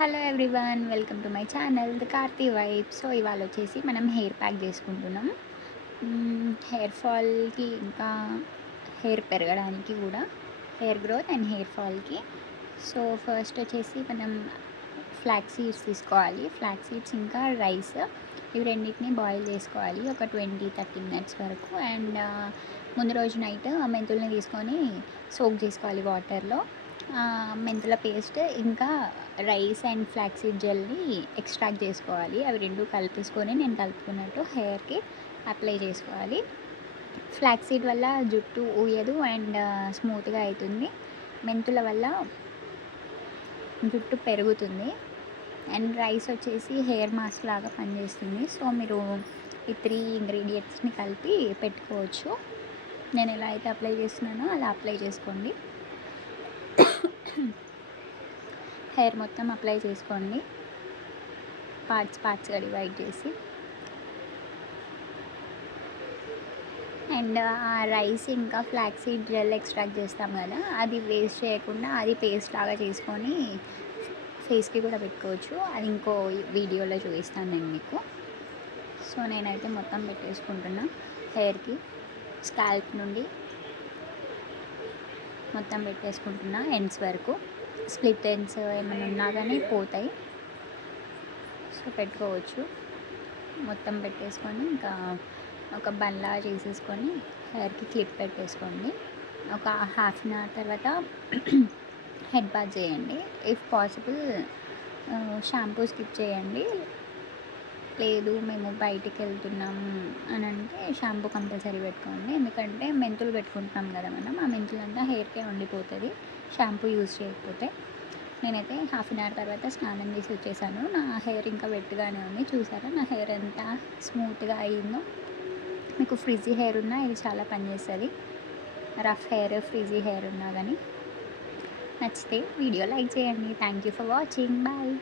Hello everyone, welcome to my channel the Karthi vibe. So ఇవాళ వచ్చేసి మనం హెయిర్ ప్యాక్ చేసుకుంటున్నాం. హెయిర్ ఫాల్కి ఇంకా హెయిర్ పెరగడానికి కూడా, హెయిర్ గ్రోత్ అండ్ హెయిర్ ఫాల్కి. సో ఫస్ట్ వచ్చేసి మనం ఫ్లాక్స్ సీడ్స్ తీసుకోవాలి. ఫ్లాక్స్ సీడ్స్ ఇంకా రైస్, ఇవి రెండింటిని బాయిల్ చేసుకోవాలి ఒక 20-30 మినిట్స్ వరకు. అండ్ ముందు రోజు నైట్ మెంతుల్ని తీసుకొని సోక్ చేసుకోవాలి వాటర్లో. మెంతుల పేస్ట్ ఇంకా రైస్ అండ్ ఫ్లాక్సీడ్ జెల్ని ఎక్స్ట్రాక్ట్ చేసుకోవాలి. అవి రెండు కలిపేసుకొని నేను కలుపుకున్నట్టు హెయిర్కి అప్లై చేసుకోవాలి. ఫ్లాక్సీడ్ వల్ల జుట్టు ఊయదు అండ్ స్మూత్గా అవుతుంది. మెంతుల వల్ల జుట్టు పెరుగుతుంది. అండ్ రైస్ వచ్చేసి హెయిర్ మాస్క్ లాగా పనిచేస్తుంది. సో మీరు ఈ 3 ఇంగ్రీడియంట్స్ని కలిపి పెట్టుకోవచ్చు. నేను ఎలా అయితే అప్లై చేస్తున్నానో అలా అప్లై చేసుకోండి. హెయిర్ మొత్తం అప్లై చేసుకోండి, పార్ట్స్గా డివైడ్ చేసి. అండ్ ఆ రైస్ ఇంకా ఫ్లాక్సీడ్ జెల్ ఎక్స్ట్రాక్ట్ చేస్తాం కదా, అది వేస్ట్ చేయకుండా అది పేస్ట్ లాగా చేసుకొని ఫేస్కి కూడా పెట్టుకోవచ్చు. అది ఇంకో వీడియోలో చూపిస్తాను నేను మీకు. సో నేనైతే మొత్తం పెట్టేసుకుంటున్నా హెయిర్కి, స్కాల్ప్ నుండి మొత్తం పెట్టేసుకుంటున్నా ఎండ్స్ వరకు. స్ప్లిట్ ఎండ్స్ ఏమైనా ఉన్నా కానీ పోతాయి. సో పెట్టుకోవచ్చు. మొత్తం పెట్టేసుకొని ఇంకా ఒక బన్లా చేసేసుకొని హెయిర్కి క్లిప్ పెట్టేసుకోండి. ఒక హాఫ్ అన్ అవర్ తర్వాత హెడ్ బాత్ చేయండి. ఇఫ్ పాసిబుల్ షాంపూ స్కిప్ చేయండి. లేదు మేము బయటికి వెళ్తున్నాము అని అంటే షాంపూ కంపల్సరీ పెట్టుకోండి. ఎందుకంటే మెంతులు పెట్టుకుంటున్నాం కదా మనం, ఆ మెంతులంతా హెయిర్కే ఉండిపోతుంది షాంపూ యూజ్ చేయకపోతే. నేనైతే హాఫ్ అన్ అవర్ తర్వాత స్నానం చేసి వచ్చేసాను. నా హెయిర్ ఇంకా వెట్గానే ఉంది. చూసారా నా హెయిర్ ఎంత స్మూత్గా అయ్యిందో. మీకు ఫ్రిజీ హెయిర్ ఉన్నా ఇది చాలా పనిచేస్తుంది. రఫ్ హెయిర్, ఫ్రిజీ హెయిర్ ఉన్నా కానీ. నచ్చితే వీడియో లైక్ చేయండి. Thank you for watching. Bye.